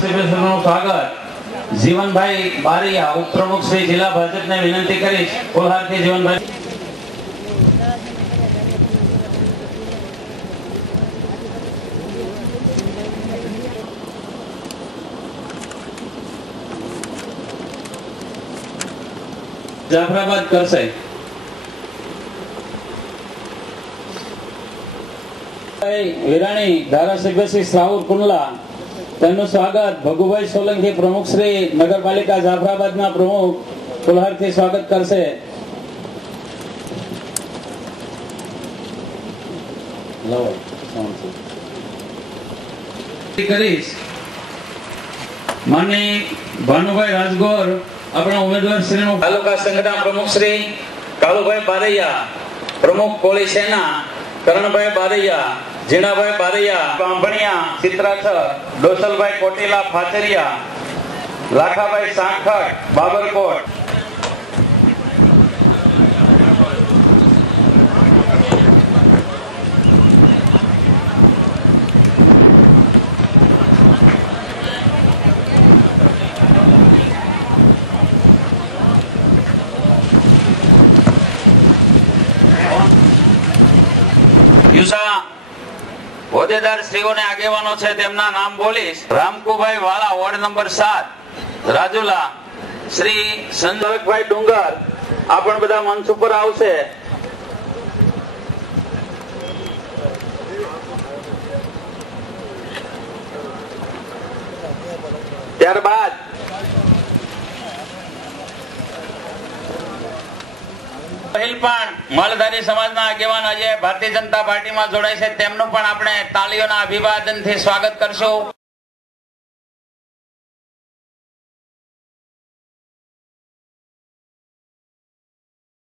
स्वागत जीवन भाई बारिया उपप्रमुख श्री जिला भाजप ने विनंती करी कोल्हारથી जीवन भाई जाफराबाद करશે વિરાણી ધારાસભ્ય શ્રી શ્રાવણ કુંડલા તેમનું સ્વાગત ભગુભાઈ સોલંકી પ્રમુખ શ્રી નગરપાલિકા જાફરાબાદના પ્રમુખ કોલ્હારથી સ્વાગત કરશે કરીશ માનની ભાનુભાઈ રાજગોર अपना उम्मीदवार श्री तालुका संगठन प्रमुख श्री कालुभाई बारैया प्रमुख कोली सेना करणभाई बारैया जीणाभाई बारैया बांभणिया चित्राछर डोसलभाई कोटेला फाचरिया लाखाभाई सांखट बाबरकोट હોદ્દેદાર શ્રીઓને આગેવાનો છે તેમના નામ બોલીશ રામકુભાઈ વાળા વોર્ડ નંબર 7 રાજુલા શ્રી સંજયભાઈ ડુંગર આ પણ બધા મંચ ઉપર આવશે ત્યારબાદ માલધારી સમાજના આગેવાન આજે ભારતીય જનતા પાર્ટીમાં જોડાય છે તેમનું પણ આપણે તાળીઓના અભિવાદનથી સ્વાગત કરશું।